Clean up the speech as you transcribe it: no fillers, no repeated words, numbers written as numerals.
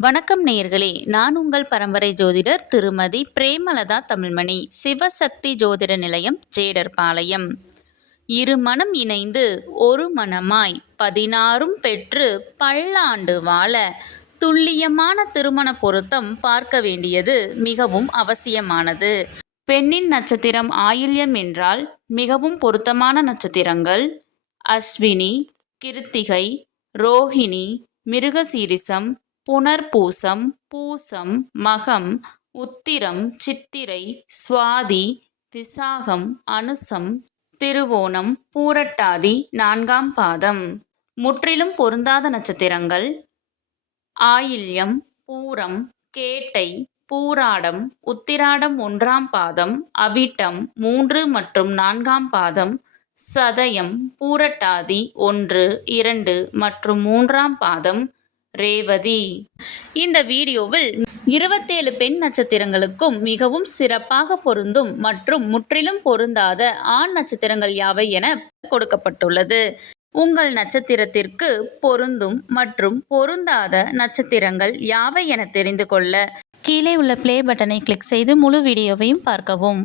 வணக்கம் நேயர்களே, நான் உங்கள் பரம்பரை ஜோதிடர் திருமதி பிரேமலதா தமிழ்மணி, சிவசக்தி ஜோதிட நிலையம், ஜேடர்பாளையம். இரு மனம் இணைந்து ஒரு மனமாய் 16ம் பெற்று பல்லாண்டு வாழ துல்லியமான திருமண பொருத்தம் பார்க்க வேண்டியது மிகவும் அவசியமானது. பெண்ணின் நட்சத்திரம் ஆயில்யம் என்றால் மிகவும் பொருத்தமான நட்சத்திரங்கள் அஸ்வினி, கிருத்திகை, ரோஹிணி, மிருகசீரிசம், புனர்பூசம், பூசம், மகம், உத்திரம், சித்திரை, சுவாதி, விசாகம், அனுசம், திருவோணம், பூரட்டாதி 4ஆம் பாதம். முற்றிலும் பொருந்தாத நட்சத்திரங்கள் ஆயில்யம், பூரம், கேட்டை, பூராடம், உத்திராடம் 1ஆம் பாதம், அவிட்டம் 3 மற்றும் 4ஆம் பாதம், சதயம், பூரட்டாதி 1, 2 மற்றும் 3ஆம் பாதம், ரேவதி. இந்த வீடியோவில் 27 பெண் நட்சத்திரங்களுக்கும் மிகவும் சிறப்பாக பொருந்தும் மற்றும் முற்றிலும் பொருந்தாத ஆண் நட்சத்திரங்கள் யாவை என கொடுக்கப்பட்டுள்ளது. உங்கள் நட்சத்திரத்திற்கு பொருந்தும் மற்றும் பொருந்தாத நட்சத்திரங்கள் யாவை என தெரிந்து கொள்ள கீழே உள்ள ப்ளே பட்டனை கிளிக் செய்து முழு வீடியோவையும் பார்க்கவும்.